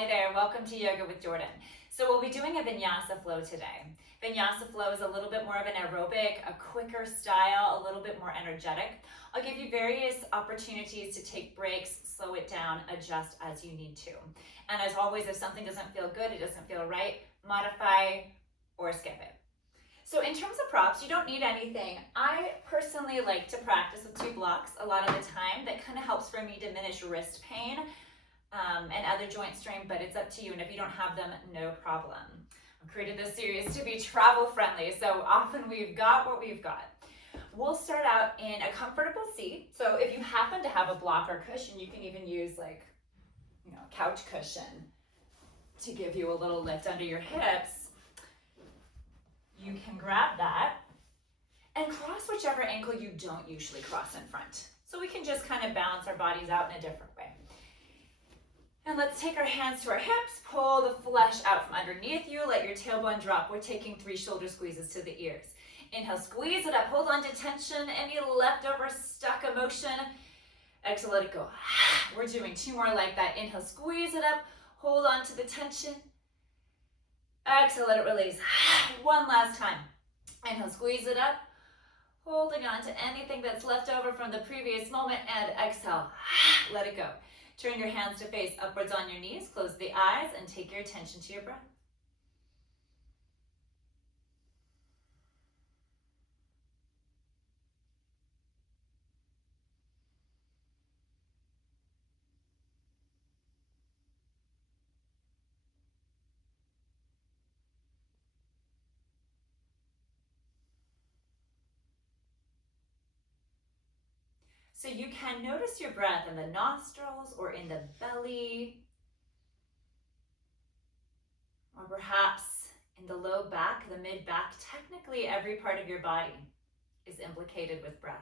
Hi there, welcome to Yoga with Jordan. So we'll be doing a Vinyasa Flow today. Vinyasa Flow is a little bit more of an aerobic, a quicker style, a little bit more energetic. I'll give you various opportunities to take breaks, slow it down, adjust as you need to. And as always, if something doesn't feel good, it doesn't feel right, modify or skip it. So in terms of props, you don't need anything. I personally like to practice with 2 blocks a lot of the time. That kind of helps for me diminish wrist pain and other joint strain, but it's up to you. And if you don't have them, no problem. I've created this series to be travel friendly, so often we've got what we've got. We'll start out in a comfortable seat. So if you happen to have a block or cushion, you can even use a couch cushion to give you a little lift under your hips. You can grab that and cross whichever ankle you don't usually cross in front. So we can just kind of balance our bodies out in a different way. And let's take our hands to our hips, pull the flesh out from underneath you, let your tailbone drop. We're taking 3 shoulder squeezes to the ears. Inhale, squeeze it up, hold on to tension, any leftover stuck emotion. Exhale, let it go. We're doing 2 more like that. Inhale, squeeze it up, hold on to the tension. Exhale, let it release. 1 last time. Inhale, squeeze it up, holding on to anything that's left over from the previous moment, and exhale, let it go. Turn your hands to face upwards on your knees, close the eyes, and take your attention to your breath. So you can notice your breath in the nostrils or in the belly, or perhaps in the low back, the mid back. Technically, every part of your body is implicated with breath.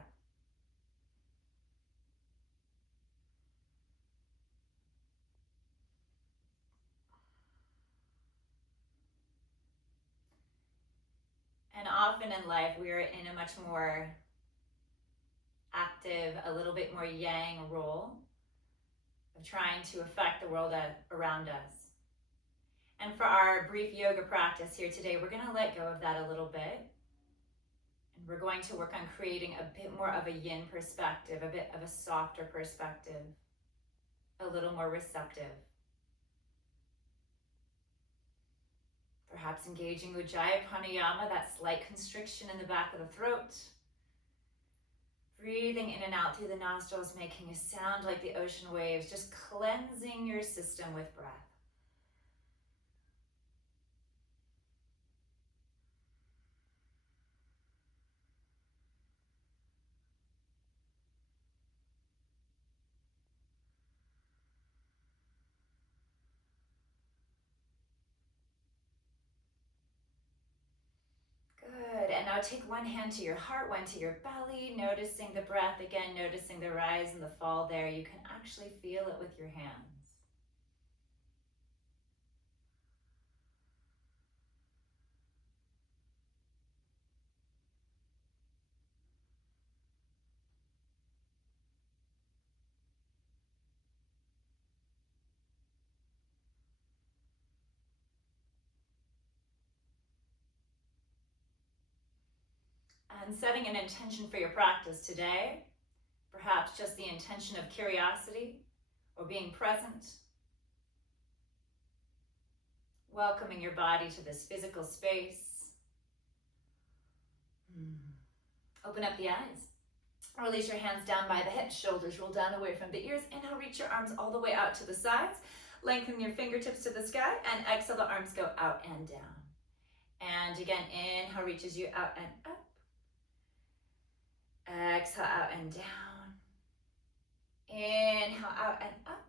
And often in life, we are in a much more active, a little bit more yang role of trying to affect the world around us. And for our brief yoga practice here today, we're going to let go of that a little bit. And we're going to work on creating a bit more of a yin perspective, a bit of a softer perspective, a little more receptive. Perhaps engaging Ujjayi Pranayama, that slight constriction in the back of the throat. Breathing in and out through the nostrils, making a sound like the ocean waves, just cleansing your system with breath. Good, and now take one hand to your heart, one to your belly, noticing the breath again, noticing the rise and the fall there. You can actually feel it with your hands. And setting an intention for your practice today, perhaps just the intention of curiosity or being present. Welcoming your body to this physical space. Open up the eyes. Release your hands down by the hips, shoulders roll down away from the ears. Inhale, reach your arms all the way out to the sides. Lengthen your fingertips to the sky, and exhale, the arms go out and down. And again, inhale reaches you out and up. Exhale, out and down. Inhale, out and up.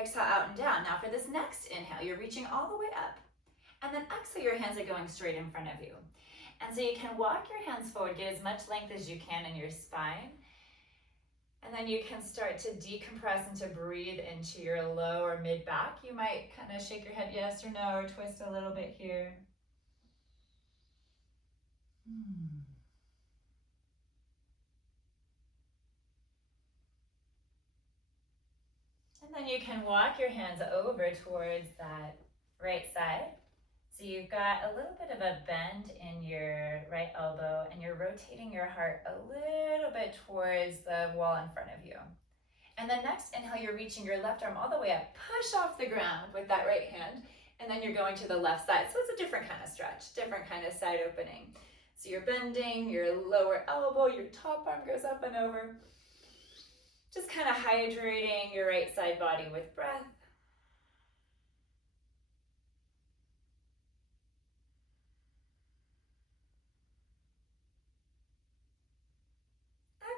Exhale, out and down. Now for this next inhale, you're reaching all the way up. And then exhale, your hands are going straight in front of you. And so you can walk your hands forward, get as much length as you can in your spine. And then you can start to decompress and to breathe into your lower mid back. You might kind of shake your head yes or no, or twist a little bit here. And then you can walk your hands over towards that right side. So you've got a little bit of a bend in your right elbow and you're rotating your heart a little bit towards the wall in front of you. And then next inhale, you're reaching your left arm all the way up, push off the ground with that right hand, and then you're going to the left side. So it's a different kind of stretch, different kind of side opening. So you're bending your lower elbow, your top arm goes up and over. Just kind of hydrating your right side body with breath.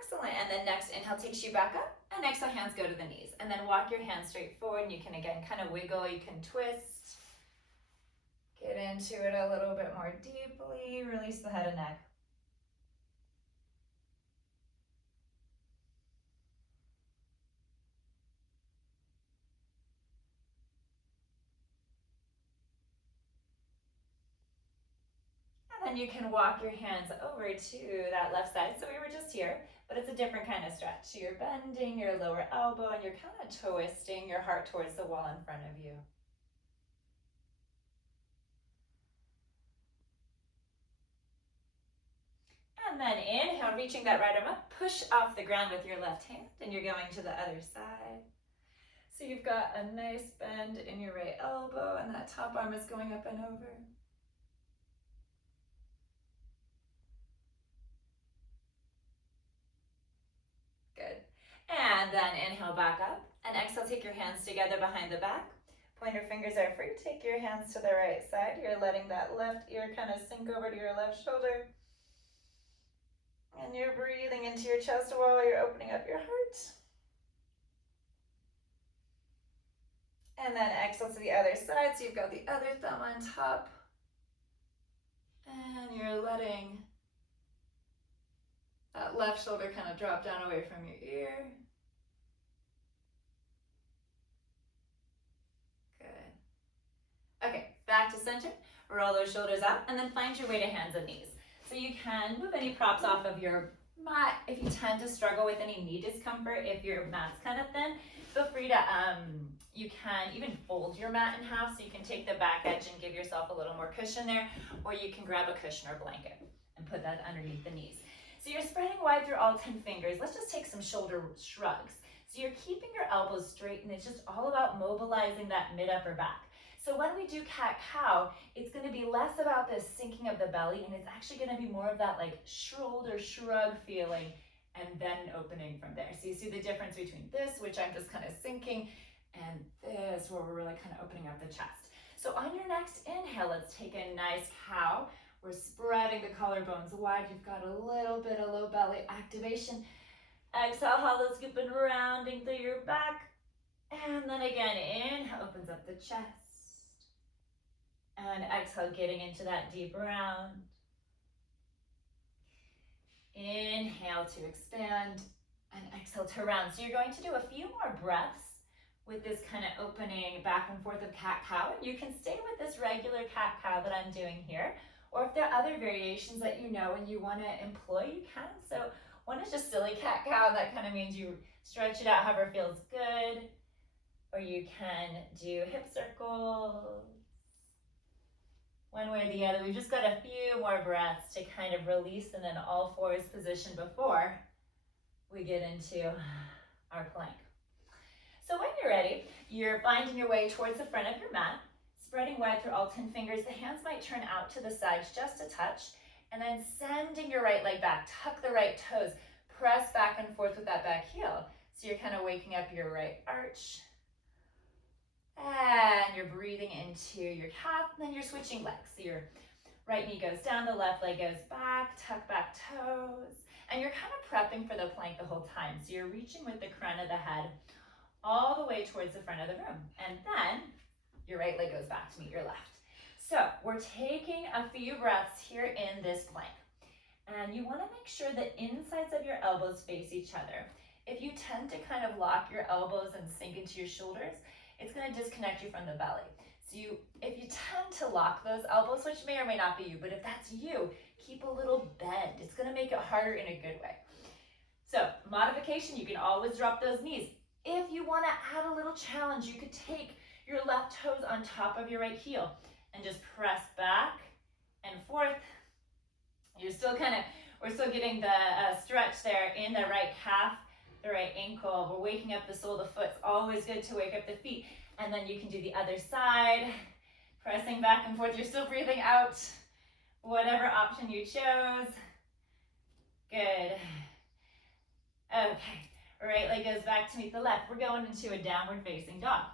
Excellent. And then next inhale takes you back up, and exhale, hands go to the knees. And then walk your hands straight forward, and you can again kind of wiggle, you can twist. Get into it a little bit more deeply, release the head and neck. And then you can walk your hands over to that left side. So we were just here, but it's a different kind of stretch. So you're bending your lower elbow and you're kind of twisting your heart towards the wall in front of you. And then inhale, reaching that right arm up, push off the ground with your left hand, and you're going to the other side. So you've got a nice bend in your right elbow, and that top arm is going up and over. Good. And then inhale back up, and exhale, take your hands together behind the back. Pointer fingers are free. Take your hands to the right side. You're letting that left ear kind of sink over to your left shoulder. And you're breathing into your chest while you're opening up your heart. And then exhale to the other side. So you've got the other thumb on top. And you're letting that left shoulder kind of drop down away from your ear. Good. Okay, back to center. Roll those shoulders up and then find your way to hands and knees. So you can move any props off of your mat. If you tend to struggle with any knee discomfort, if your mat's kind of thin, feel free to, you can even fold your mat in half so you can take the back edge and give yourself a little more cushion there, or you can grab a cushion or blanket and put that underneath the knees. So you're spreading wide through all 10 fingers. Let's just take some shoulder shrugs. So you're keeping your elbows straight and it's just all about mobilizing that mid-upper back. So when we do cat-cow, it's going to be less about this sinking of the belly and it's actually going to be more of that like shoulder shrug feeling and then opening from there. So you see the difference between this, which I'm just kind of sinking, and this where we're really kind of opening up the chest. So on your next inhale, let's take a nice cow. We're spreading the collarbones wide. You've got a little bit of low belly activation. Exhale, hollow scoop and rounding through your back. And then again, inhale, opens up the chest. And exhale, getting into that deep round. Inhale to expand and exhale to round. So you're going to do a few more breaths with this kind of opening back and forth of cat-cow. You can stay with this regular cat-cow that I'm doing here, or if there are other variations that you know and you want to employ, you can. So one is just silly cat-cow. That kind of means you stretch it out however feels good, or you can do hip circles. One way or the other. We've just got a few more breaths to kind of release in an all fours position before we get into our plank. So when you're ready, you're finding your way towards the front of your mat, spreading wide through all 10 fingers. The hands might turn out to the sides just a touch, and then sending your right leg back. Tuck the right toes. Press back and forth with that back heel. So you're kind of waking up your right arch. And you're breathing into your calf, and then you're switching legs. So your right knee goes down, the left leg goes back, tuck back toes. And you're kind of prepping for the plank the whole time. So you're reaching with the crown of the head all the way towards the front of the room. And then your right leg goes back to meet your left. So we're taking a few breaths here in this plank. And you want to make sure the insides of your elbows face each other. If you tend to kind of lock your elbows and sink into your shoulders, it's going to disconnect you from the belly. So if you tend to lock those elbows, which may or may not be you, but if that's you, keep a little bend. It's going to make it harder in a good way. So modification, you can always drop those knees. If you want to add a little challenge, you could take your left toes on top of your right heel and just press back and forth. You're still we're still getting the stretch there in the right calf, the right ankle. We're waking up the sole of the foot. It's always good to wake up the feet. And then you can do the other side, pressing back and forth. You're still breathing out, whatever option you chose. Good. Okay, right leg goes back to meet the left. We're going into a downward facing dog.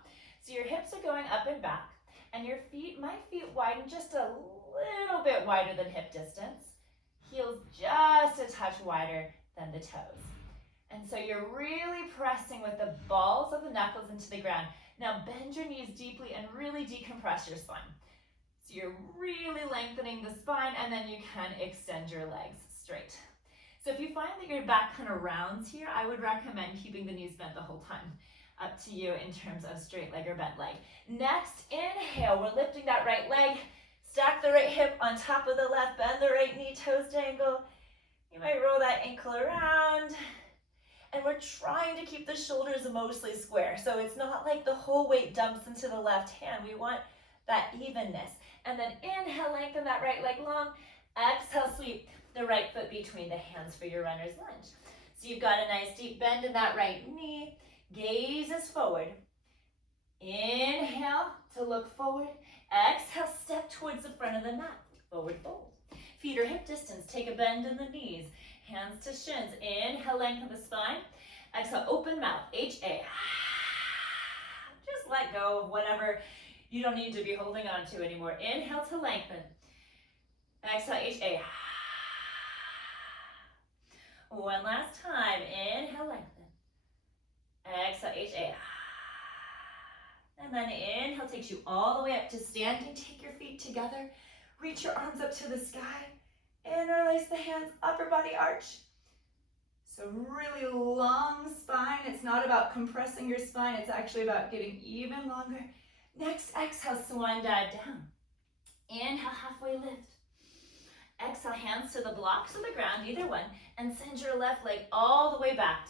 So your hips are going up and back, and your feet, my feet widen just a little bit wider than hip distance. Heels just a touch wider than the toes. And so you're really pressing with the balls of the knuckles into the ground. Now bend your knees deeply and really decompress your spine. So you're really lengthening the spine, and then you can extend your legs straight. So if you find that your back kind of rounds here, I would recommend keeping the knees bent the whole time. Up to you in terms of straight leg or bent leg. Next, inhale, we're lifting that right leg. Stack the right hip on top of the left, bend the right knee, toes dangle. You might roll that ankle around. And we're trying to keep the shoulders mostly square. So it's not like the whole weight dumps into the left hand. We want that evenness. And then inhale, lengthen that right leg long. Exhale, sweep the right foot between the hands for your runner's lunge. So you've got a nice deep bend in that right knee. Gaze is forward. Inhale to look forward. Exhale, step towards the front of the mat. Forward fold. Feet are hip distance. Take a bend in the knees. Hands to shins. Inhale, lengthen the spine. Exhale, open mouth. H-A. Just let go of whatever you don't need to be holding on to anymore. Inhale to lengthen. Exhale, H-A. One last time. Inhale, lengthen. Exhale, H-A. And then inhale takes you all the way up to standing. Take your feet together. Reach your arms up to the sky. Interlace the hands, upper body arch. So really long spine. It's not about compressing your spine. It's actually about getting even longer. Next, exhale, swan dive down. Inhale, halfway lift. Exhale, hands to the blocks of the ground, either one, and send your left leg all the way back.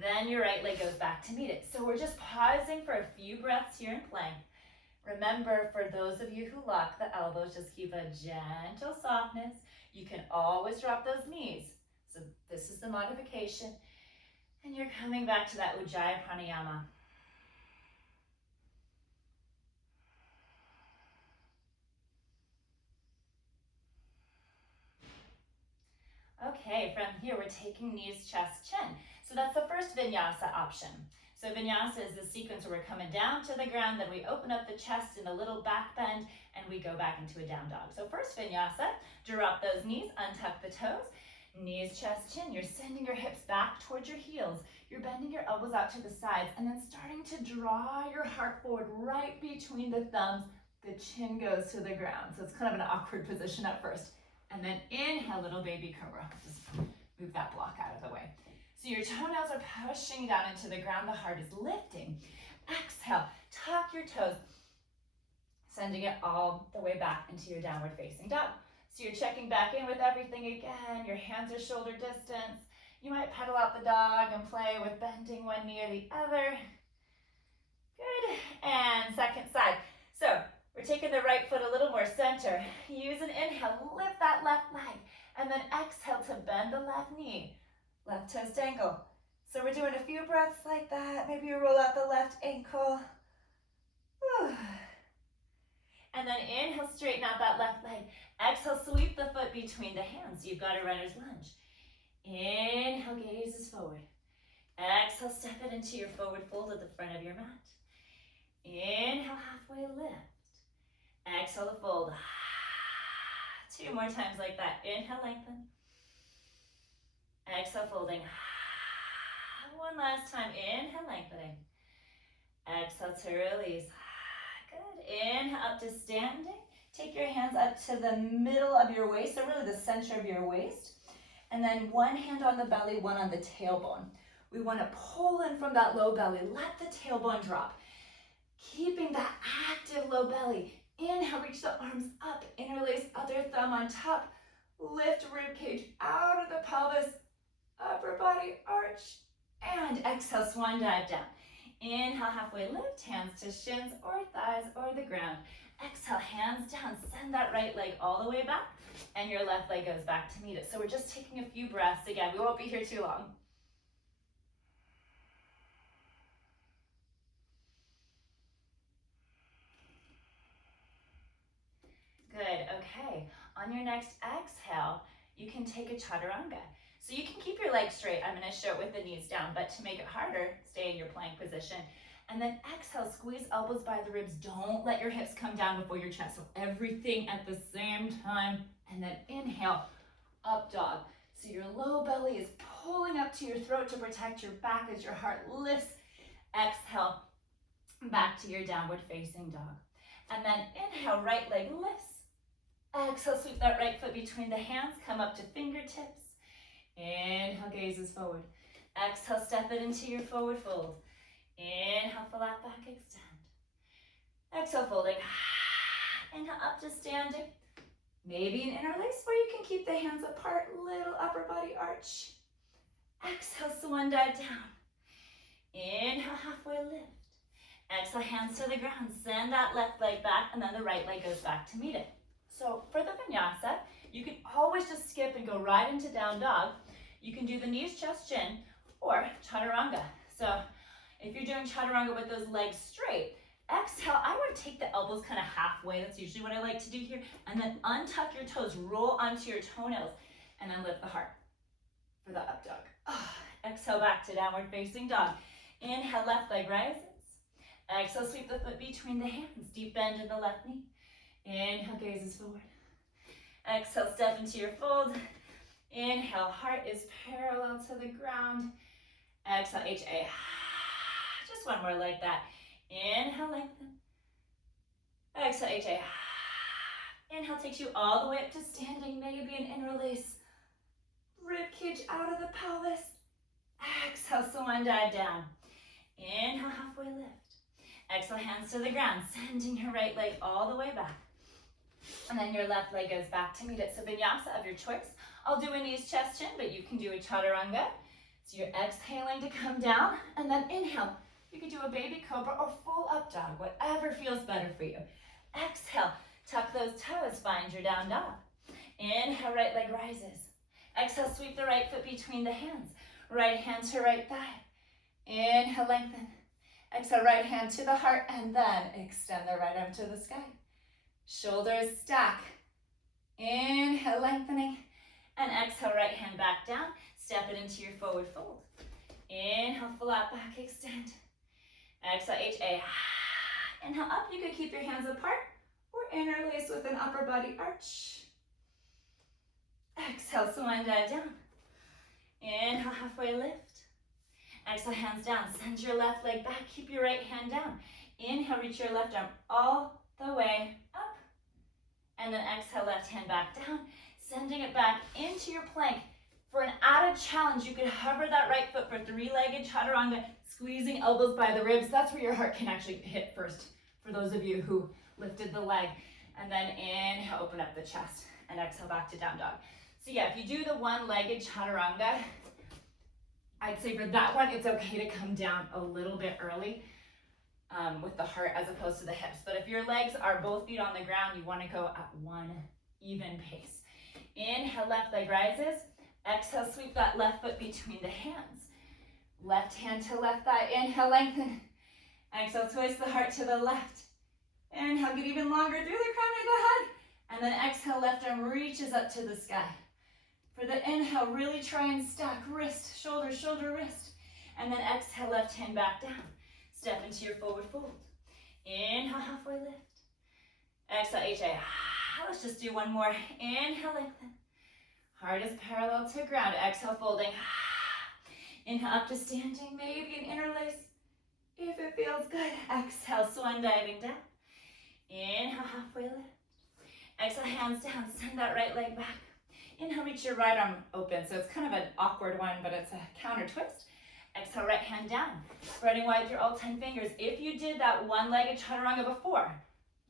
Then your right leg goes back to meet it. So we're just pausing for a few breaths here and playing. Remember, for those of you who lock the elbows, just keep a gentle softness. You can always drop those knees. So this is the modification. And you're coming back to that Ujjayi Pranayama. Okay, from here we're taking knees, chest, chin. So that's the first vinyasa option. So vinyasa is the sequence where we're coming down to the ground, then we open up the chest in a little back bend, and we go back into a down dog. So first vinyasa, drop those knees, untuck the toes, knees, chest, chin. You're sending your hips back towards your heels. You're bending your elbows out to the sides, and then starting to draw your heart forward right between the thumbs. The chin goes to the ground. So it's kind of an awkward position at first. And then inhale, little baby cobra. Just move that block out of the way. So your toenails are pushing down into the ground. The heart is lifting. Exhale, tuck your toes, sending it all the way back into your downward facing dog. So you're checking back in with everything again. Your hands are shoulder distance. You might pedal out the dog and play with bending one knee or the other. Good. And second side. So we're taking the right foot a little more center. Use an inhale, lift that left leg, and then exhale to bend the left knee. Left toes dangle. So we're doing a few breaths like that. Maybe you roll out the left ankle. Whew. And then inhale, straighten out that left leg. Exhale, sweep the foot between the hands. You've got a runner's lunge. Inhale, gazes forward. Exhale, step it into your forward fold at the front of your mat. Inhale, halfway lift. Exhale to fold. Two more times like that. Inhale, lengthen. Exhale, folding. One last time. Inhale, lengthening. Exhale to release. Good. Inhale up to standing. Take your hands up to the middle of your waist, so really the center of your waist. And then one hand on the belly, one on the tailbone. We want to pull in from that low belly. Let the tailbone drop. Keeping that active low belly. Inhale, reach the arms up. Interlace other thumb on top. Lift rib cage out of the pelvis. Upper body arch. And exhale, swan dive down. Inhale, halfway lift, hands to shins or thighs or the ground. Exhale, hands down, send that right leg all the way back, and your left leg goes back to meet it. So we're just taking a few breaths. Again, we won't be here too long. Good, okay. On your next exhale, you can take a chaturanga. So you can keep your legs straight. I'm gonna show it with the knees down, but to make it harder, stay in your plank position. And then exhale, squeeze elbows by the ribs. Don't let your hips come down before your chest. So everything at the same time. And then inhale, up dog. So your low belly is pulling up to your throat to protect your back as your heart lifts. Exhale, back to your downward facing dog. And then inhale, right leg lifts. Exhale, sweep that right foot between the hands, come up to fingertips. Inhale, gazes forward. Exhale, step it into your forward fold. Inhale, flat back, extend. Exhale, folding. Inhale, up to standing. Maybe an interlace where you can keep the hands apart, little upper body arch. Exhale, swan dive down. Inhale, halfway lift. Exhale, hands to the ground. Send that left leg back, and then the right leg goes back to meet it. So for the vinyasa, you can always just skip and go right into down dog. You can do the knees, chest, chin, or chaturanga. So if you're doing chaturanga with those legs straight, exhale, I would take the elbows kind of halfway. That's usually what I like to do here. And then untuck your toes, roll onto your toenails, and then lift the heart for the up dog. Exhale, back to downward facing dog. Inhale, left leg rises. Exhale, sweep the foot between the hands. Deep bend in the left knee. Inhale, gazes forward. Exhale, step into your fold. Inhale, heart is parallel to the ground. Exhale, HA. Just one more like that. Inhale, lengthen. Exhale, HA. Inhale takes you all the way up to standing, maybe an interlace. Rib cage out of the pelvis. Exhale, swan dive down. Inhale, halfway lift. Exhale, hands to the ground, sending your right leg all the way back. And then your left leg goes back to meet it. So vinyasa of your choice. I'll do a knees, chest, chin, but you can do a chaturanga. So you're exhaling to come down, and then inhale. You can do a baby cobra or full up dog, whatever feels better for you. Exhale, tuck those toes, find your down dog. Inhale, right leg rises. Exhale, sweep the right foot between the hands. Right hand to right thigh. Inhale, lengthen. Exhale, right hand to the heart, and then extend the right arm to the sky. Shoulders stack. Inhale, lengthening. And exhale, right hand back down. Step it into your forward fold. Inhale, flat back, extend. Exhale, HA. Inhale, up. You could keep your hands apart or interlace with an upper body arch. Exhale, swan dive down. Inhale, halfway lift. Exhale, hands down. Send your left leg back. Keep your right hand down. Inhale, reach your left arm all the way up. And then exhale, left hand back down. Sending it back into your plank. For an added challenge, you could hover that right foot for three-legged chaturanga, squeezing elbows by the ribs. That's where your heart can actually hit first, for those of you who lifted the leg. And then inhale, open up the chest, and exhale back to down dog. So yeah, if you do the one-legged chaturanga, I'd say for that one, it's okay to come down a little bit early with the heart as opposed to the hips. But if your legs are both feet on the ground, you want to go at one even pace. Inhale, left leg rises. Exhale, sweep that left foot between the hands. Left hand to left thigh. Inhale, lengthen. Exhale, twist the heart to the left. Inhale, get even longer through the crown of the head. And then exhale, left arm reaches up to the sky. For the inhale, really try and stack wrist, shoulder, shoulder, wrist. And then exhale, left hand back down. Step into your forward fold. Inhale, halfway lift. Exhale, HA. Let's just do one more. Inhale, lengthen. Heart is parallel to ground. Exhale, folding. Inhale, up to standing, maybe an interlace. If it feels good. Exhale, swan diving down. Inhale, halfway lift. Exhale, hands down. Send that right leg back. Inhale, reach your right arm open. So it's kind of an awkward one, but it's a counter twist. Exhale, right hand down. Spreading wide through all 10 fingers. If you did that one-legged chaturanga before,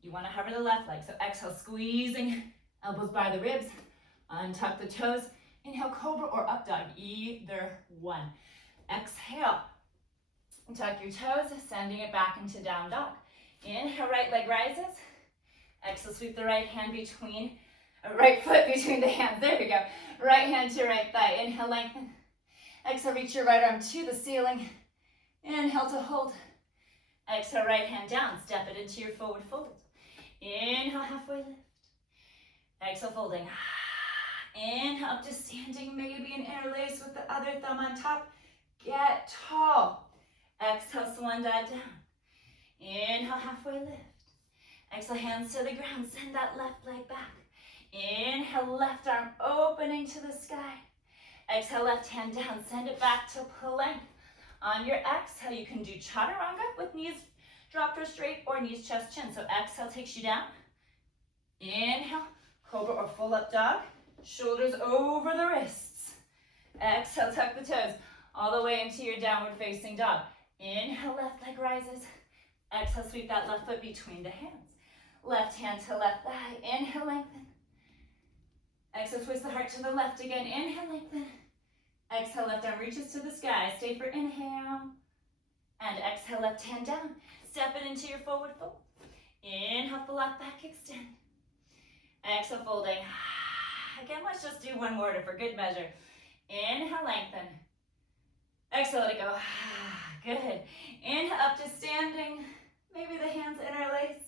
you want to hover the left leg. So exhale, squeezing elbows by the ribs. Untuck the toes. Inhale, cobra or up dog. Either one. Exhale. Tuck your toes, sending it back into down dog. Inhale, right leg rises. Exhale, sweep the right hand between, right foot between the hands. There we go. Right hand to right thigh. Inhale, lengthen. Exhale, reach your right arm to the ceiling. Inhale to hold. Exhale, right hand down. Step it into your forward fold. Inhale, halfway lift. Exhale, folding. Inhale, up to standing. Maybe an interlace with the other thumb on top. Get tall. Exhale, swan dive down. Inhale, halfway lift. Exhale, hands to the ground. Send that left leg back. Inhale, left arm opening to the sky. Exhale, left hand down. Send it back to plank. On your exhale, you can do chaturanga with knees dropped or straight or knees chest chin. So exhale takes you down. Inhale, cobra or full up dog. Shoulders over the wrists. Exhale, tuck the toes all the way into your downward facing dog. Inhale, left leg rises. Exhale, sweep that left foot between the hands. Left hand to left thigh. Inhale, lengthen. Exhale, twist the heart to the left again. Inhale, lengthen. Exhale, left arm reaches to the sky. Stay for inhale. And exhale, left hand down. Step it into your forward fold. Inhale, flat back, extend. Exhale, folding. Again, let's just do one more for good measure. Inhale, lengthen. Exhale, let it go. Good. Inhale, up to standing. Maybe the hands interlace.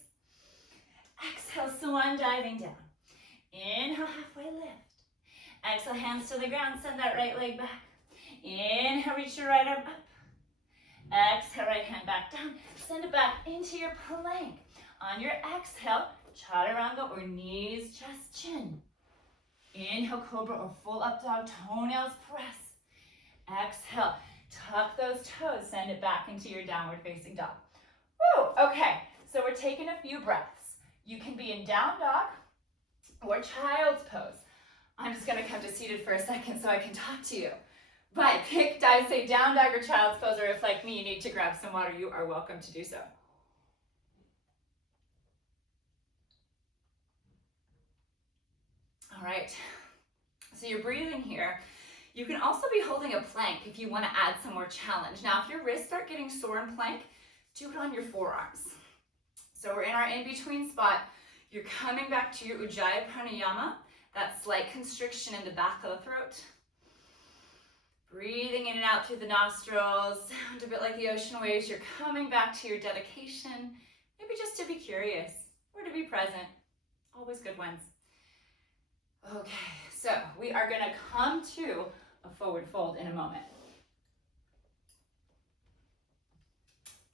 Exhale, swan diving down. Inhale, halfway lift. Exhale, hands to the ground. Send that right leg back. Inhale, reach your right arm up. Exhale, right hand back down. Send it back into your plank. On your exhale, chaturanga or knees, chest, chin. Inhale, cobra or full up dog, toenails press. Exhale, tuck those toes, send it back into your downward facing dog. Woo, okay, so we're taking a few breaths. You can be in down dog or child's pose. I'm just gonna come to seated for a second so I can talk to you. But pick, I say down dog or child's pose, or if like me, you need to grab some water, you are welcome to do so. All right, so you're breathing here. You can also be holding a plank if you want to add some more challenge. Now, if your wrists start getting sore in plank, do it on your forearms. So we're in our in-between spot. You're coming back to your Ujjayi Pranayama, that slight constriction in the back of the throat. Breathing in and out through the nostrils, sound a bit like the ocean waves. You're coming back to your dedication, maybe just to be curious or to be present. Always good ones. Okay, so we are gonna come to a forward fold in a moment.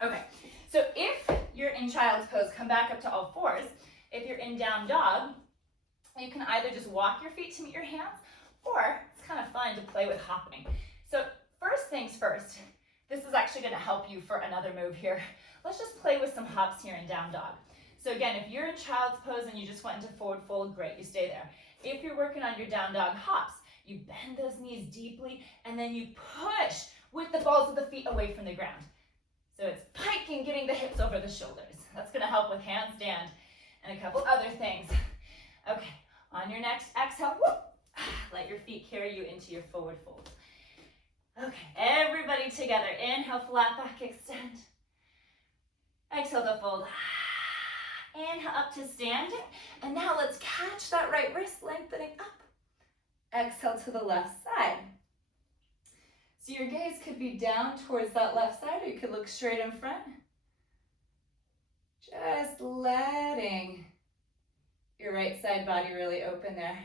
Okay, so if you're in child's pose, come back up to all fours. If you're in down dog, you can either just walk your feet to meet your hands, or it's kind of fun to play with hopping. So first things first, this is actually gonna help you for another move here. Let's just play with some hops here in down dog. So again, if you're in child's pose and you just went into forward fold, great, you stay there. If you're working on your down dog hops, you bend those knees deeply and then you push with the balls of the feet away from the ground. So it's piking, getting the hips over the shoulders. That's gonna help with handstand and a couple other things. Okay, on your next exhale, whoop, let your feet carry you into your forward fold. Okay, everybody together. Inhale, flat back, extend. Exhale to fold. Inhale up to standing. And now let's catch that right wrist, lengthening up. Exhale to the left side. So your gaze could be down towards that left side, or you could look straight in front. Just letting your right side body really open there.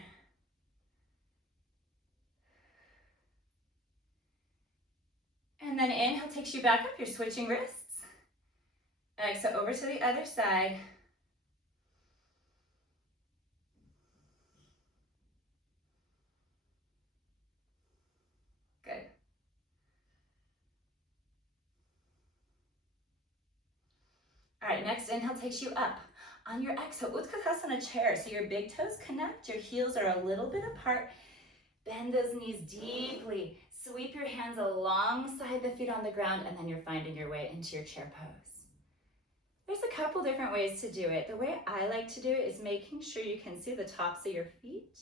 And then inhale takes you back up. You're switching wrists. Exhale over to the other side. Good. All right, next inhale takes you up. On your exhale, Utkatasana chair. So your big toes connect, your heels are a little bit apart. Bend those knees deeply. Sweep your hands alongside the feet on the ground, and then you're finding your way into your chair pose. There's a couple different ways to do it. The way I like to do it is making sure you can see the tops of your feet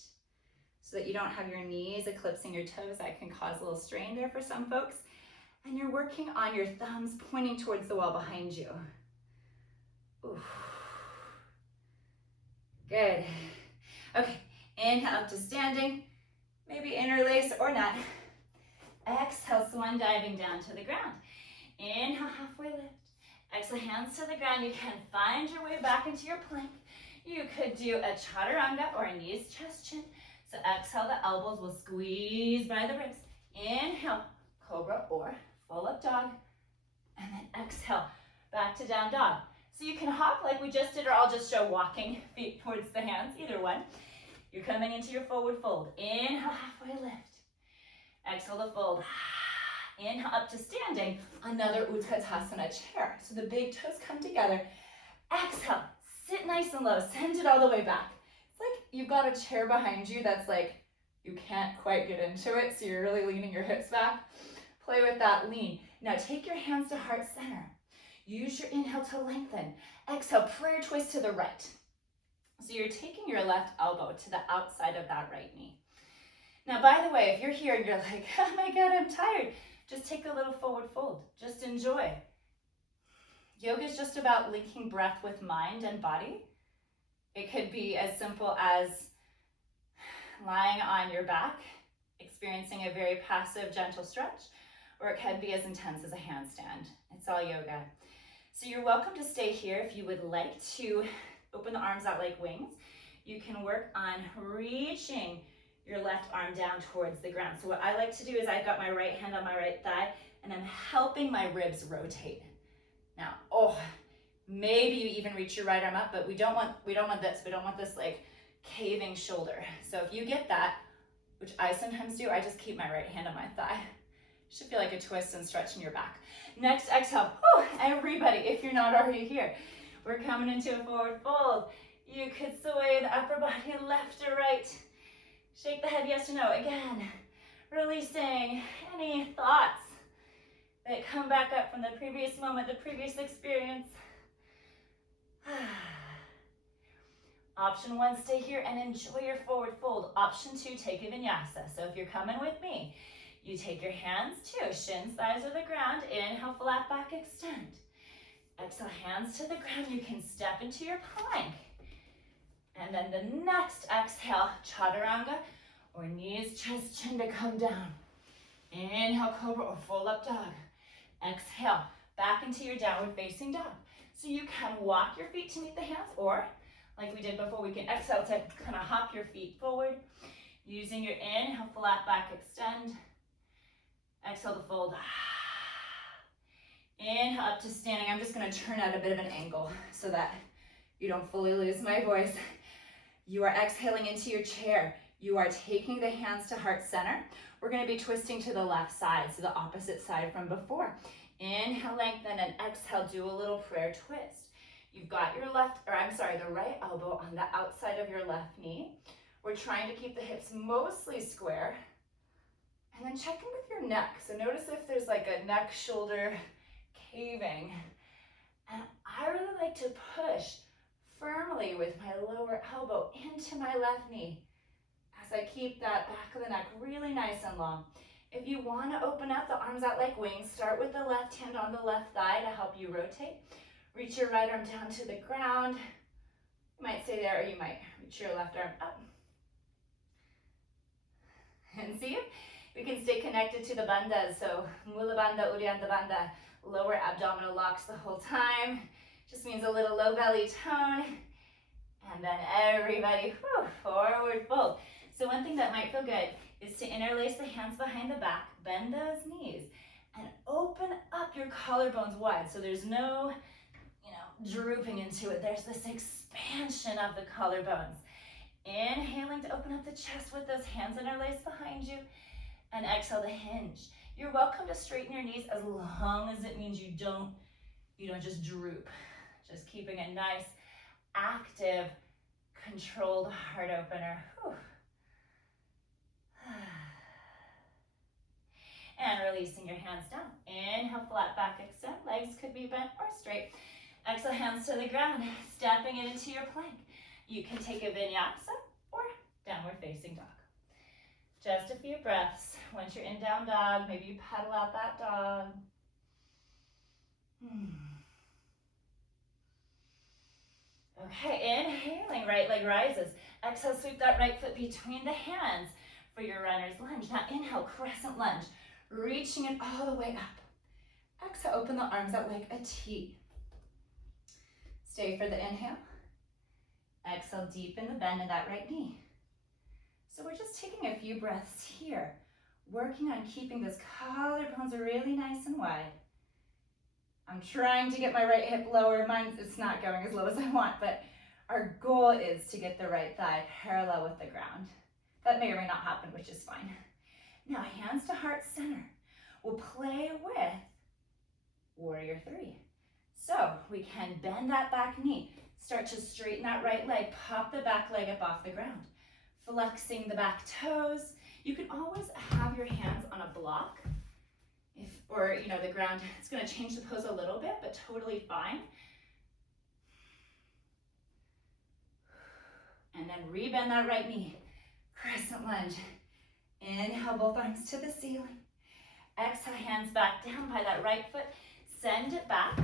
so that you don't have your knees eclipsing your toes. That can cause a little strain there for some folks. And you're working on your thumbs pointing towards the wall behind you. Ooh. Good. Okay, inhale up to standing, maybe interlace or not. Exhale, swan diving down to the ground. Inhale, halfway lift. Exhale, hands to the ground. You can find your way back into your plank. You could do a chaturanga or a knees, chest, chin. So exhale, the elbows will squeeze by the ribs. Inhale, cobra or full up dog. And then exhale, back to down dog. So you can hop like we just did, or I'll just show walking feet towards the hands, either one. You're coming into your forward fold. Inhale, halfway lift. Exhale to fold. Inhale up to standing. Another Utkatasana chair. So the big toes come together. Exhale, sit nice and low. Send it all the way back. It's like you've got a chair behind you that's like you can't quite get into it, so you're really leaning your hips back. Play with that lean. Now take your hands to heart center. Use your inhale to lengthen. Exhale, prayer twist to the right. So you're taking your left elbow to the outside of that right knee. Now, by the way, if you're here and you're like, oh my God, I'm tired, just take a little forward fold. Just enjoy. Yoga is just about linking breath with mind and body. It could be as simple as lying on your back, experiencing a very passive, gentle stretch, or it can be as intense as a handstand. It's all yoga. So you're welcome to stay here if you would like to open the arms out like wings. You can work on reaching your left arm down towards the ground. So what I like to do is I've got my right hand on my right thigh and I'm helping my ribs rotate. Now, maybe you even reach your right arm up, but we don't want this. We don't want this like caving shoulder. So if you get that, which I sometimes do, I just keep my right hand on my thigh. Should feel like a twist and stretch in your back. Next, exhale. Everybody, if you're not already here, we're coming into a forward fold. You could sway the upper body left or right. Shake the head yes or no. Again, releasing any thoughts that come back up from the previous moment, the previous experience. Option 1, stay here and enjoy your forward fold. Option 2, take a vinyasa. So if you're coming with me, you take your hands to shins, thighs or the ground. Inhale, flat back, extend. Exhale, hands to the ground. You can step into your plank. And then the next exhale, chaturanga or knees, chest, chin to come down. Inhale, cobra or full up dog. Exhale, back into your downward facing dog. So you can walk your feet to meet the hands, or like we did before, we can exhale to kind of hop your feet forward. Using your inhale, flat back, extend. Exhale to fold. Inhale up to standing. I'm just going to turn at a bit of an angle so that you don't fully lose my voice. You are exhaling into your chair. You are taking the hands to heart center. We're going to be twisting to the left side, so the opposite side from before. Inhale, lengthen, and exhale, do a little prayer twist. You've got your the right elbow on the outside of your left knee. We're trying to keep the hips mostly square. And then check in with your neck. So notice if there's like a neck, shoulder caving. And I really like to push firmly with my lower elbow into my left knee as I keep that back of the neck really nice and long. If you want to open up the arms out like wings, start with the left hand on the left thigh to help you rotate. Reach your right arm down to the ground. You might stay there, or you might reach your left arm up. And see, we can stay connected to the bandhas. So Mula Bandha, Uddiyana Bandha, lower abdominal locks the whole time. Just means a little low belly tone. And then everybody, forward fold. So one thing that might feel good is to interlace the hands behind the back, bend those knees, and open up your collarbones wide. So there's no, drooping into it. There's this expansion of the collarbones. Inhaling to open up the chest with those hands interlaced behind you, and exhale to hinge. You're welcome to straighten your knees as long as it means you don't just droop. Just keeping a nice, active, controlled heart opener. And releasing your hands down. Inhale, flat back, extend. Legs could be bent or straight. Exhale, hands to the ground, stepping it into your plank. You can take a vinyasa or downward facing dog. Just a few breaths. Once you're in down dog, maybe you pedal out that dog. Okay, inhaling, right leg rises. Exhale, sweep that right foot between the hands for your runner's lunge. Now inhale, crescent lunge, reaching it all the way up. Exhale, open the arms out like a T. Stay for the inhale. Exhale, deepen the bend in that right knee. So we're just taking a few breaths here, working on keeping those collarbones really nice and wide. I'm trying to get my right hip lower. It's not going as low as I want, but our goal is to get the right thigh parallel with the ground. That may or may not happen, which is fine. Now, hands to heart center. We'll play with warrior three. So we can bend that back knee, start to straighten that right leg, pop the back leg up off the ground, flexing the back toes. You can always have your hands on a block, or the ground. It's going to change the pose a little bit, but totally fine. And then rebend that right knee, crescent lunge. Inhale, both arms to the ceiling. Exhale, hands back down by that right foot. Send it back.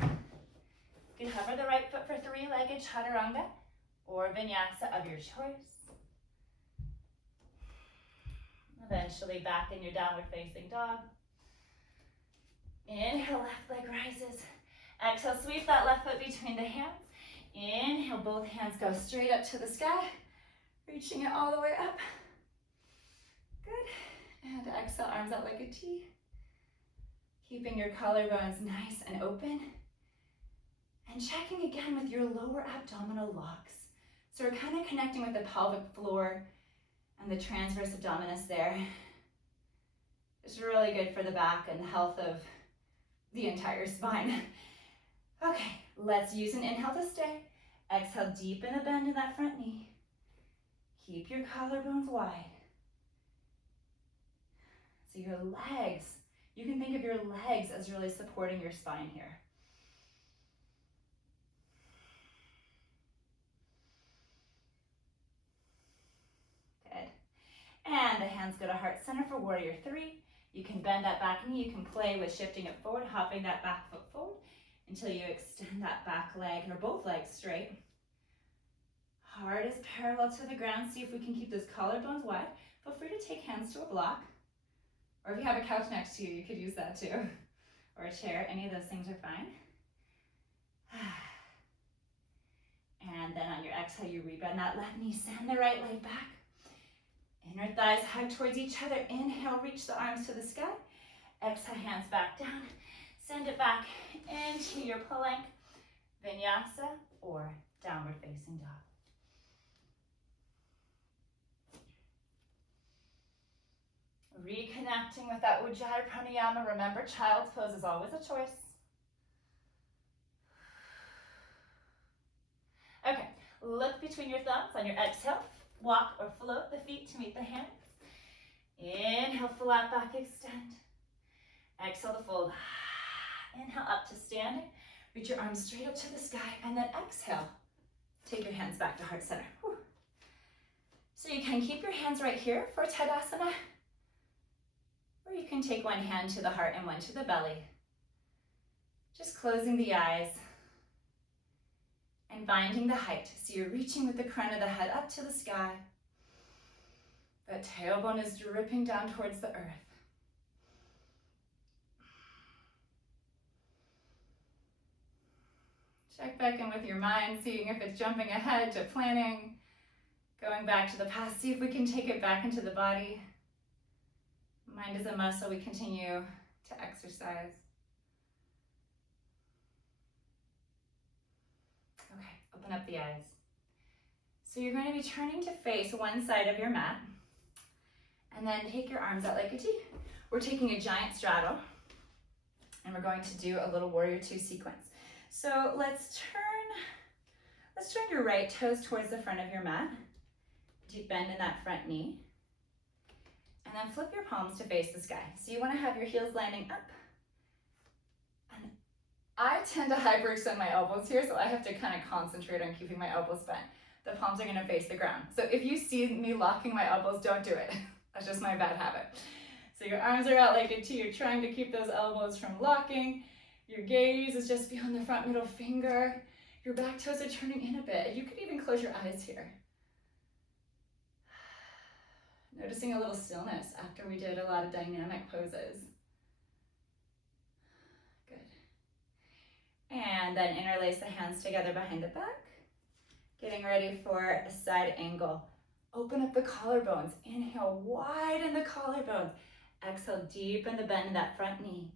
You can hover the right foot for three-legged chaturanga or vinyasa of your choice. Eventually back in your downward facing dog. Inhale, left leg rises. Exhale, sweep that left foot between the hands. Inhale, both hands go straight up to the sky, reaching it all the way up. Good. And exhale, arms out like a T. Keeping your collarbones nice and open. And checking again with your lower abdominal locks. So we're kind of connecting with the pelvic floor and the transverse abdominis there. It's really good for the back and the health of the entire spine. Okay, let's use an inhale to stay. Exhale, deepen the bend in that front knee. Keep your collarbones wide. So your legs, you can think of your legs as really supporting your spine here. Good. And the hands go to heart center for warrior three. You can bend that back knee. You can play with shifting it forward, hopping that back foot forward until you extend that back leg or both legs straight. Heart is parallel to the ground. See if we can keep those collarbones wide. Feel free to take hands to a block. Or if you have a couch next to you, you could use that too. Or a chair. Any of those things are fine. And then on your exhale, you rebend that left knee. Send the right leg back. Inner thighs hug towards each other. Inhale, reach the arms to the sky. Exhale, hands back down. Send it back into your plank, vinyasa, or downward facing dog. Reconnecting with that Ujjayi Pranayama. Remember, child's pose is always a choice. Okay, look between your thumbs on your exhale. Walk or float the feet to meet the hands. Inhale, flat back, extend. Exhale to fold. Inhale, up to standing. Reach your arms straight up to the sky, and then exhale. Take your hands back to heart center. Whew. So you can keep your hands right here for Tadasana, or you can take one hand to the heart and one to the belly. Just closing the eyes and finding the height. So you're reaching with the crown of the head up to the sky. The tailbone is dripping down towards the earth. Check back in with your mind, seeing if it's jumping ahead to planning, going back to the past. See if we can take it back into the body. Mind is a muscle. We continue to exercise. Okay, open up the eyes. So you're going to be turning to face one side of your mat, and then take your arms out like a T. We're taking a giant straddle, and we're going to do a little warrior two sequence. So let's turn your right toes towards the front of your mat. Deep bend in that front knee. And then flip your palms to face the sky. So you want to have your heels landing up. And I tend to hyperextend my elbows here, so I have to kind of concentrate on keeping my elbows bent. The palms are going to face the ground. So if you see me locking my elbows, don't do it. That's just my bad habit. So your arms are out like a T. You're trying to keep those elbows from locking. Your gaze is just beyond the front middle finger. Your back toes are turning in a bit. You could even close your eyes here. Noticing a little stillness after we did a lot of dynamic poses. Good. And then interlace the hands together behind the back. Getting ready for a side angle. Open up the collarbones. Inhale, widen the collarbones. Exhale, deepen the bend in that front knee.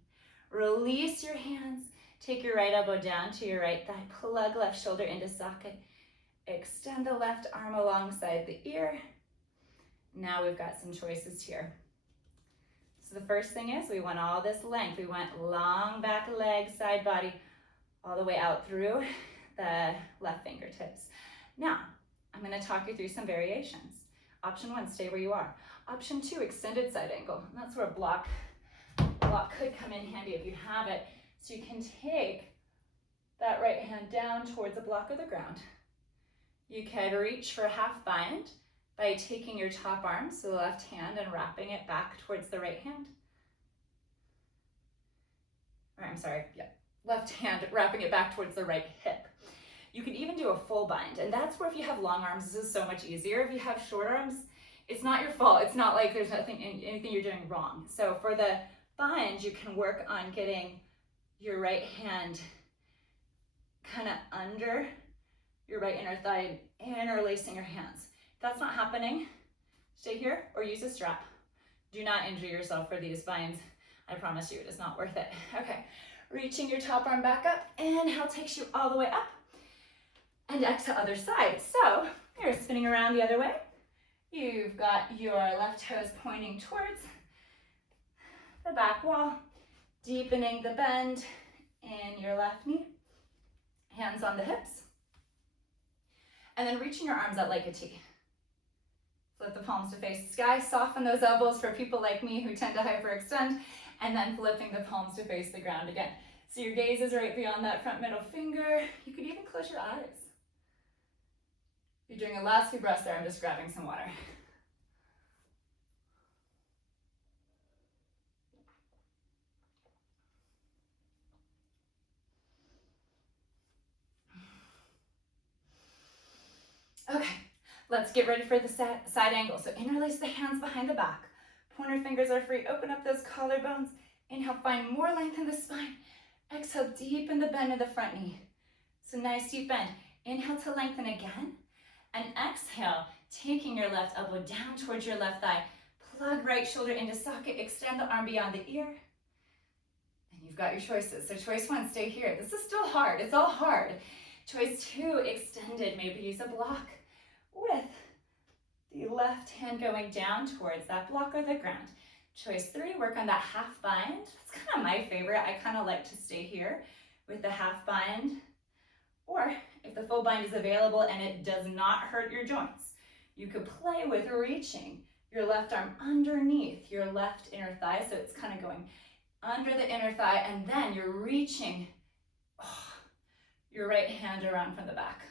Release your hands. Take your right elbow down to your right thigh. Plug left shoulder into socket. Extend the left arm alongside the ear. Now we've got some choices here. So the first thing is we want all this length. We want long back leg, side body, all the way out through the left fingertips. Now, I'm going to talk you through some variations. Option 1, stay where you are. Option 2, extended side angle. And that's where a block could come in handy if you have it. So you can take that right hand down towards the block of the ground. You can reach for half bind by taking your top arm, so the left hand, and wrapping it back towards the right hand. Left hand, wrapping it back towards the right hip. You can even do a full bind, and that's where if you have long arms, this is so much easier. If you have short arms, it's not your fault. It's not like there's anything you're doing wrong. So for the bind, you can work on getting your right hand kind of under your right inner thigh, interlacing your hands. If that's not happening, stay here or use a strap. Do not injure yourself for these binds. I promise you, it is not worth it. Okay, reaching your top arm back up. Inhale takes you all the way up. And exhale, other side. So you're spinning around the other way. You've got your left toes pointing towards the back wall, deepening the bend in your left knee. Hands on the hips. And then reaching your arms out like a T. Flip the palms to face the sky. Soften those elbows for people like me who tend to hyperextend. And then flipping the palms to face the ground again. So your gaze is right beyond that front middle finger. You could even close your eyes. You're doing a last few breaths there. I'm just grabbing some water. Okay, let's get ready for the side angle. So interlace the hands behind the back. Pointer fingers are free. Open up those collarbones. Inhale, find more length in the spine. Exhale, deepen the bend of the front knee. So nice deep bend. Inhale to lengthen again. And exhale, taking your left elbow down towards your left thigh. Plug right shoulder into socket. Extend the arm beyond the ear. And you've got your choices. So choice 1, stay here. This is still hard. It's all hard. Choice 2, extended. Maybe use a block with the left hand going down towards that block or the ground. Choice 3, work on that half bind. It's kind of my favorite. I kind of like to stay here with the half bind. Or if the full bind is available and it does not hurt your joints, you could play with reaching your left arm underneath your left inner thigh. So it's kind of going under the inner thigh, and then you're reaching your right hand around from the back.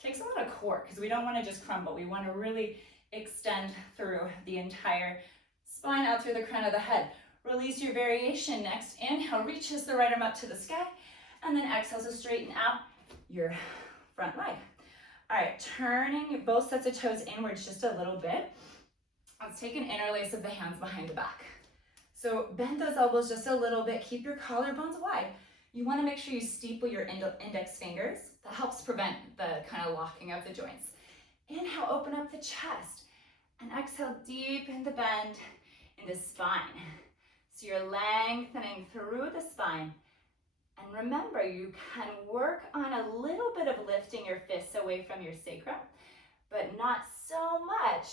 Takes a lot of core because we don't want to just crumble. We want to really extend through the entire spine out through the crown of the head. Release your variation next. Inhale, reaches the right arm up to the sky, and then exhale to straighten out your front leg. All right, turning both sets of toes inwards just a little bit. Let's take an interlace of the hands behind the back. So bend those elbows just a little bit. Keep your collarbones wide. You want to make sure you steeple your index fingers. That helps prevent the kind of locking of the joints. Inhale, open up the chest. And exhale, deepen the bend in the spine. So you're lengthening through the spine. And remember, you can work on a little bit of lifting your fists away from your sacrum, but not so much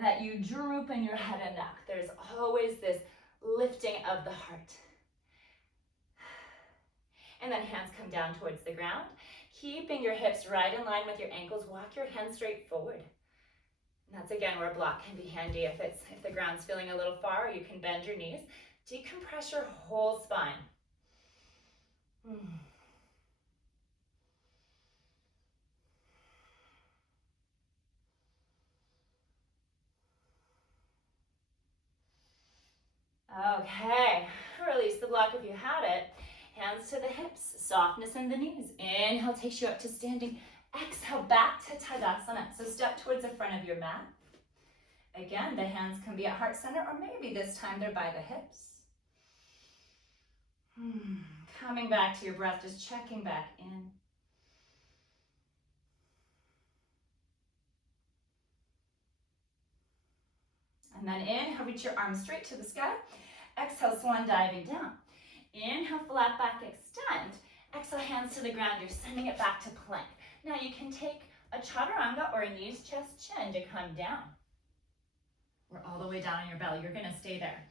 that you droop in your head and neck. There's always this lifting of the heart. And then hands come down towards the ground. Keeping your hips right in line with your ankles, walk your hands straight forward. And that's again where a block can be handy if the ground's feeling a little far, or you can bend your knees. Decompress your whole spine. Okay, release the block if you had it. Hands to the hips, softness in the knees. Inhale takes you up to standing. Exhale, back to Tadasana. So step towards the front of your mat. Again, the hands can be at heart center, or maybe this time they're by the hips. Coming back to your breath, just checking back in. And then inhale, reach your arms straight to the sky. Exhale, swan diving down. Inhale, flat back, extend. Exhale, hands to the ground. You're sending it back to plank. Now you can take a chaturanga or a knees, chest, chin to come down. Or all the way down on your belly. You're going to stay there.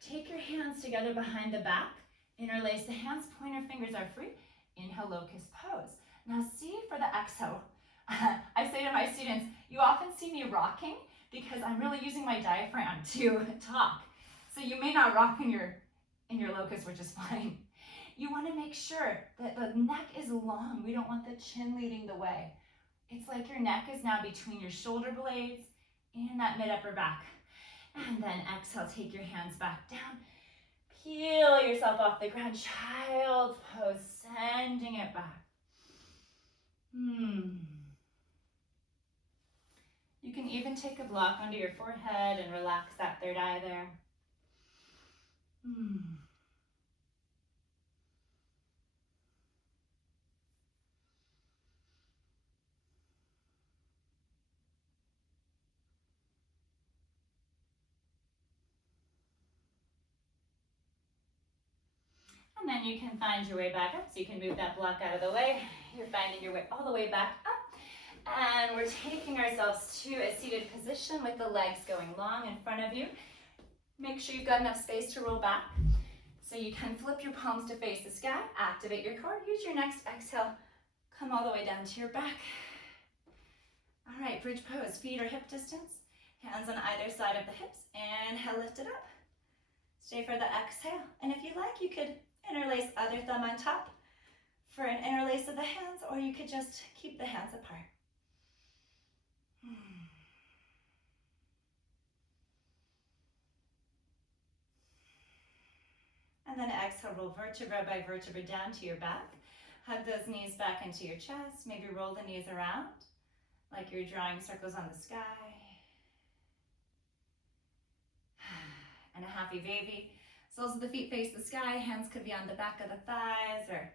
Take your hands together behind the back. Interlace the hands. Pointer fingers are free. Inhale, locust pose. Now see for the exhale. I say to my students, you often see me rocking because I'm really using my diaphragm to talk. So you may not rock in your locust, which is fine. You want to make sure that the neck is long. We don't want the chin leading the way. It's like your neck is now between your shoulder blades and that mid-upper back. And then exhale, take your hands back down. Peel yourself off the ground. Child's pose, sending it back. You can even take a block under your forehead and relax that third eye there. And then you can find your way back up, so you can move that block out of the way. You're finding your way all the way back up. And we're taking ourselves to a seated position with the legs going long in front of you. Make sure you've got enough space to roll back. So you can flip your palms to face the sky, activate your core. Use your next exhale. Come all the way down to your back. All right, bridge pose. Feet are hip distance. Hands on either side of the hips. Inhale, lift it up. Stay for the exhale. And if you like, you could interlace other thumb on top for an interlace of the hands, or you could just keep the hands apart. And then exhale, roll vertebra by vertebra down to your back. Hug those knees back into your chest. Maybe roll the knees around like you're drawing circles on the sky. And a happy baby. Soles of the feet face the sky. Hands could be on the back of the thighs or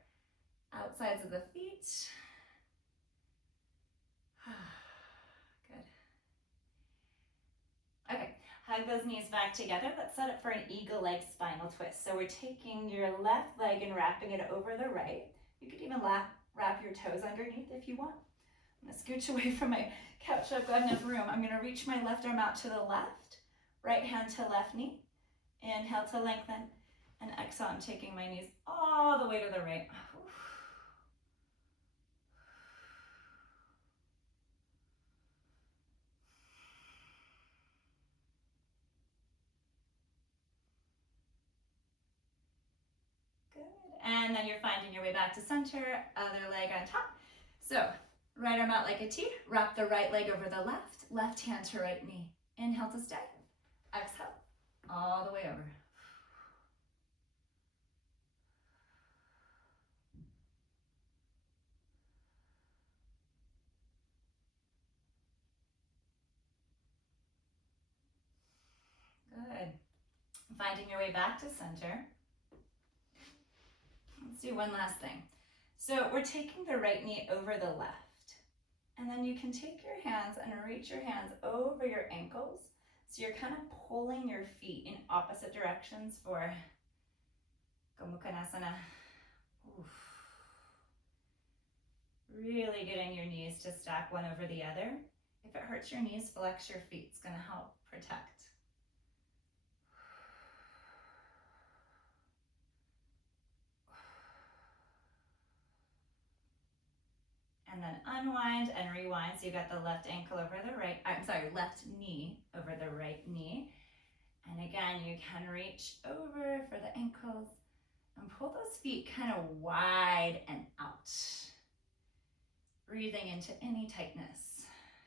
outsides of the feet. Good. Okay, hug those knees back together. Let's set up for an eagle leg spinal twist. So we're taking your left leg and wrapping it over the right. You could even wrap your toes underneath if you want. I'm gonna scooch away from my couch so I've got enough room. I'm gonna reach my left arm out to the left, right hand to left knee. Inhale to lengthen, and exhale, I'm taking my knees all the way to the right. Good, and then you're finding your way back to center, other leg on top. So, right arm out like a T, wrap the right leg over the left hand to right knee. Inhale to stay, exhale, all the way over. Good. Finding your way back to center. Let's do one last thing. So we're taking the right knee over the left. And then you can take your hands and reach your hands over your ankles. So you're kind of pulling your feet in opposite directions for Gomukhasana. Really getting your knees to stack one over the other. If it hurts your knees, flex your feet. It's going to help protect. And then unwind and rewind. So you got the left ankle over the right, left knee over the right knee. And again, you can reach over for the ankles and pull those feet kind of wide and out. Breathing into any tightness.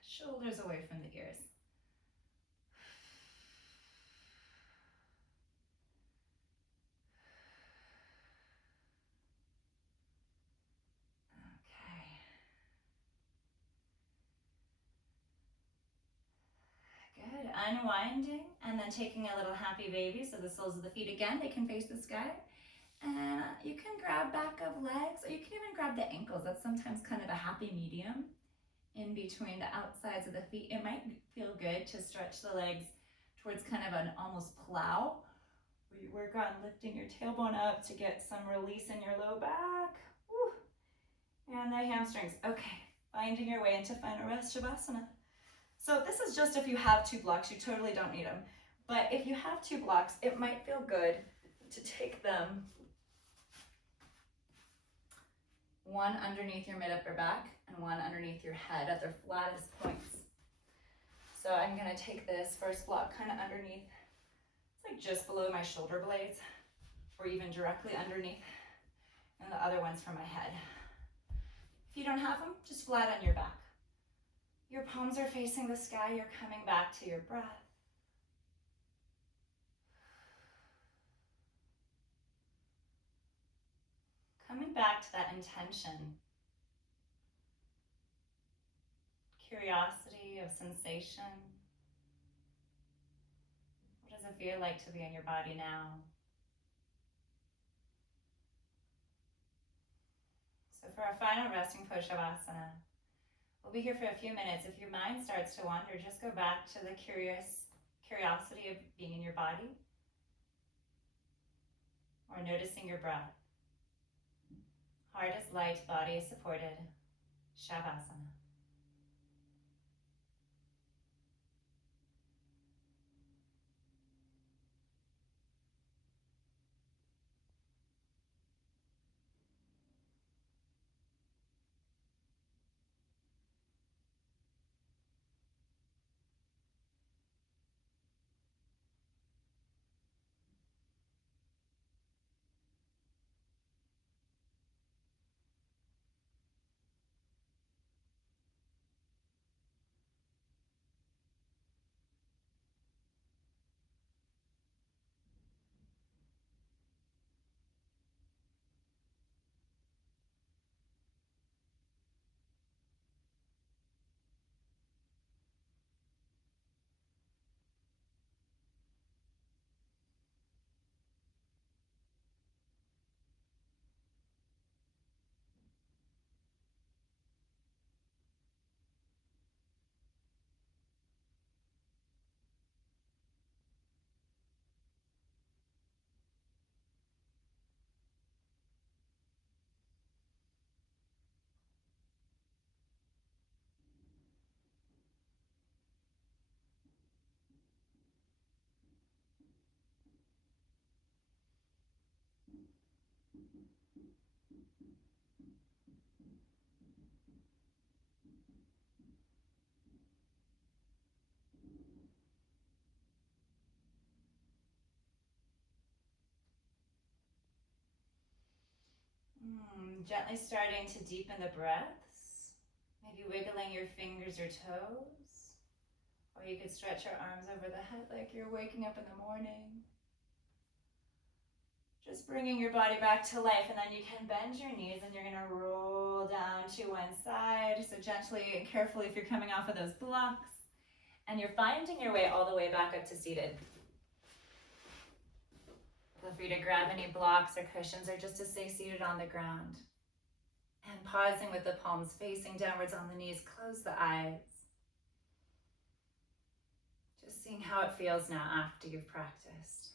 Shoulders away from the ears. unwinding and then taking a little happy baby. So the soles of the feet again, they can face the sky. And you can grab back of legs, or you can even grab the ankles. That's sometimes kind of a happy medium in between the outsides of the feet. It might feel good to stretch the legs towards kind of an almost plow, where you work on lifting your tailbone up to get some release in your low back. Woo. And the hamstrings. Okay, finding your way into final rest Shavasana. So this is just if you have two blocks, you totally don't need them. But if you have two blocks, it might feel good to take them one underneath your mid-upper back and one underneath your head at their flattest points. So I'm gonna take this first block kind of underneath, it's like just below my shoulder blades, or even directly underneath, and the other one's for my head. If you don't have them, just flat on your back. Your palms are facing the sky, you're coming back to your breath. Coming back to that intention, curiosity of sensation. What does it feel like to be in your body now? So for our final resting pose Shavasana, we'll be here for a few minutes. If your mind starts to wander, just go back to the curiosity of being in your body, or noticing your breath. Heart is light, body is supported. Shavasana. Gently starting to deepen the breaths, maybe wiggling your fingers or toes, or you could stretch your arms over the head like you're waking up in the morning. Just bringing your body back to life, and then you can bend your knees and you're gonna roll down to one side, so gently and carefully if you're coming off of those blocks, and you're finding your way all the way back up to seated. Feel free to grab any blocks or cushions, or just to stay seated on the ground. And pausing with the palms facing downwards on the knees, close the eyes. Just seeing how it feels now after you've practiced.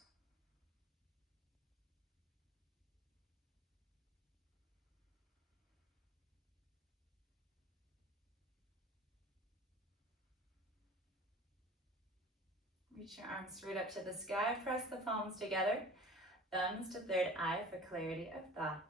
Reach your arms straight up to the sky, press the palms together, thumbs to third eye for clarity of thought.